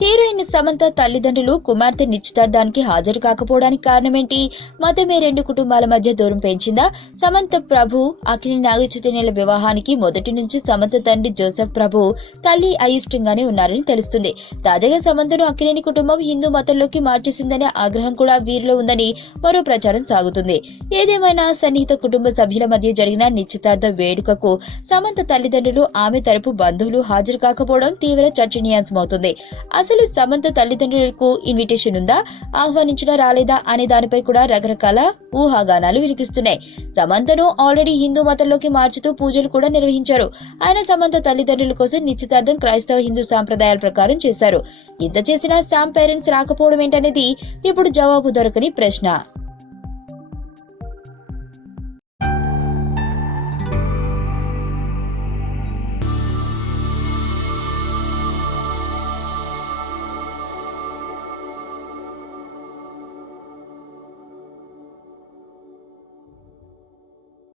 Heroine Samantha తల్లిదండ్రులు కుమార్తె నిశ్చితార్థానికి హాజరు కాకపోవడానికి కారణమేంటి? మతమే రెండు కుటుంబాల మధ్య దూరం పెంచిందా? సమంత ప్రభు అఖిల్ నాగచైతన్యల వివాహానికి మొదటి నుంచి సమంత తండ్రి జోసెఫ్ ప్రభు తల్లి అయిష్టంగానే ఉన్నారని తెలుస్తుంది. తాజాగా సమంతను అఖిలేని కుటుంబం హిందూ మతంలోకి మార్చేసిందనే ఆగ్రహం కూడా వీరిలో ఉందని మరో ప్రచారం సాగుతుంది. ఏదేమైనా సన్నిహిత కుటుంబ సభ్యుల మధ్య జరిగిన నిశ్చితార్థ వేడుకకు సమంత తల్లిదండ్రులు ఆమె తరపు బంధువులు హాజరు కాకపోవడం తీవ్ర చర్చనీయాంశమవుతుంది. అసలు సమంత తల్లిదండ్రులకు ఇన్విటేషన్ ఉందా, ఆహ్వానించినా రాలేదా అనే దానిపై కూడా రకరకాల ఊహాగానాలు వినిపిస్తున్నాయి. సమంతను ఆల్రెడీ హిందూ మతంలోకి మార్చుతూ పూజలు కూడా నిర్వహించారు. ఆయన సమంత తల్లిదండ్రుల కోసం నిశ్చితార్థం క్రైస్తవ హిందూ సాంప్రదాయాల ప్రకారం చేశారు. ఇంత చేసినా శామ్ పేరెంట్స్ రాకపోవడం ఏంటనేది ఇప్పుడు జవాబు దొరకని ప్రశ్న.